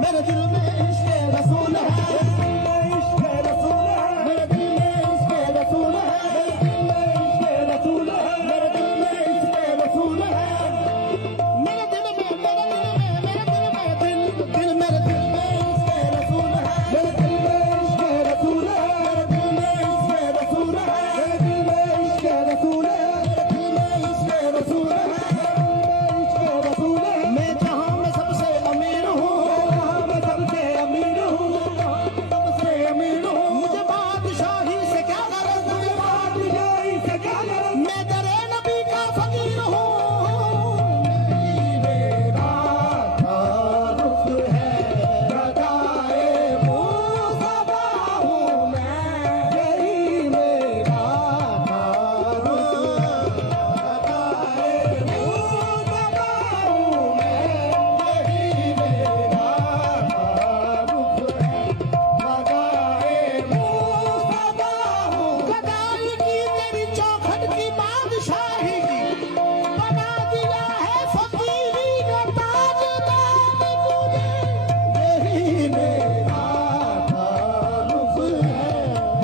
मेरे दिल में इश्क़ रसूल है, इश्क़ रसूल है, मेरे दिल में इश्क़ रसूल है, इश्क़ रसूल है, मेरे दिल में इश्क़ रसूल है, मेरे दिल में दिल मेरे दिल में इश्क़ रसूल है, मेरे दिल में इश्क़ रसूल है, मेरे दिल में इश्क़ रसूल है, मेरे दिल में इश्क़ रसूल है, मेरे दिल में इश्क़ रसूल है, इश्क़ रसूल है। मैं जहां में सबसे अमीर हूँ, मैं सबसे अमीर हूँ, सबसे अमीर हूँ, मुझे बादशाही से क्या गरज, मुझे बादशाही से क्या गरज, मैं दरे नबी का फकीर हूँ, मेरा तारुफ है रज़ाए मुस्तफा हूँ मैं, यही मेरा तारुफ है रज़ाए मुस्तफा हूँ मैं, यही मेरा तारुफ है रज़ाए मुस्तफा हूँ। गदाई की तेरी चौखट की बादशाही की बना दिया है फकीरी का ताजदार मुझे, यही मेरा तारुफ है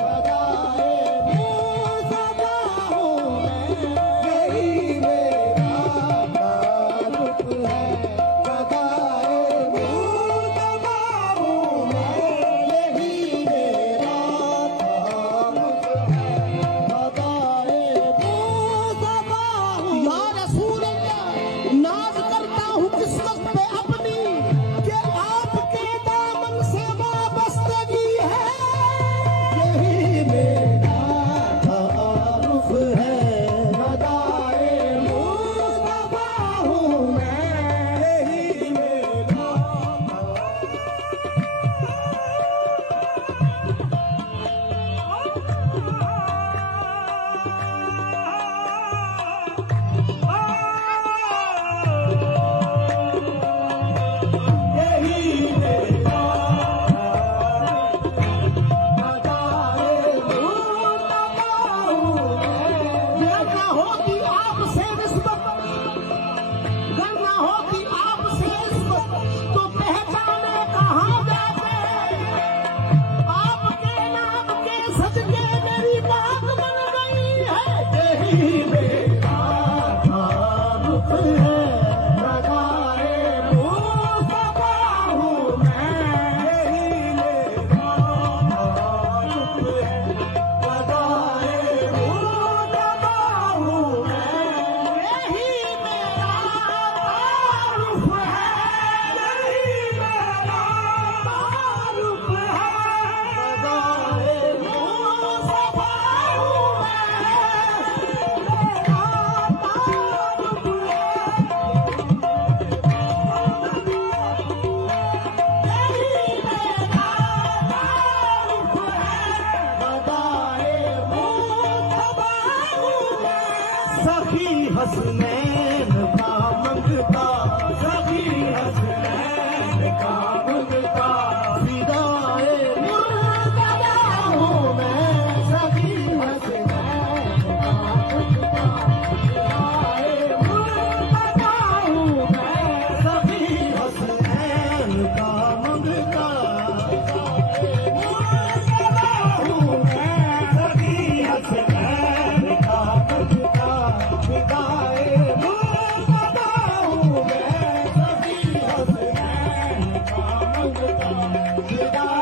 रज़ाए मुस्तफा हूँ मैं, यही मेरा तारुफ है रज़ाए मुस्तफा हूँ मैं, यही मेरा तारुफ है रज़ाए मुस्तफा हूँ। या रसूल अल्लाह, नाज करता हूँ किस्मत पे अपनी कि आपके दामन से वाबस्तगी है, यही मेरा तारुफ है रज़ाए मुस्तफा हूँ मैं, यही मेरा गरना होती आपसे निस्बत, गरना होती आपसे निस्बत, तो पहचाने कहाँ जाते, आपके नाम के सदके मेरी बात बन गई है, यही मेरा तारुफ है रज़ाए मुस्तफा हूँ मैं, यही मेरा तारुफ है रज़ाए मुस्तफा हूँ मैं, यही मेरा तारुफ है, यही मेरा तारुफ है रज़ाए मुस्तफा हूँ मैं, मेरा तारुफ है, सखी हसनैन का मंगता, सखी हसनैन का मंगता, फिदाए मुर्तज़ा हूँ मैं, सखी हसनैन का मंगता, फिदाए मुर्तज़ा हूँ मैं, सखी हसनैन का मंगता, मुर्तज़ा हूँ मैं, सखी हसनैन का मंगता, फिदाए मुर्तज़ा हूँ मैं, सखी हसनैन का मंगता, फिदाए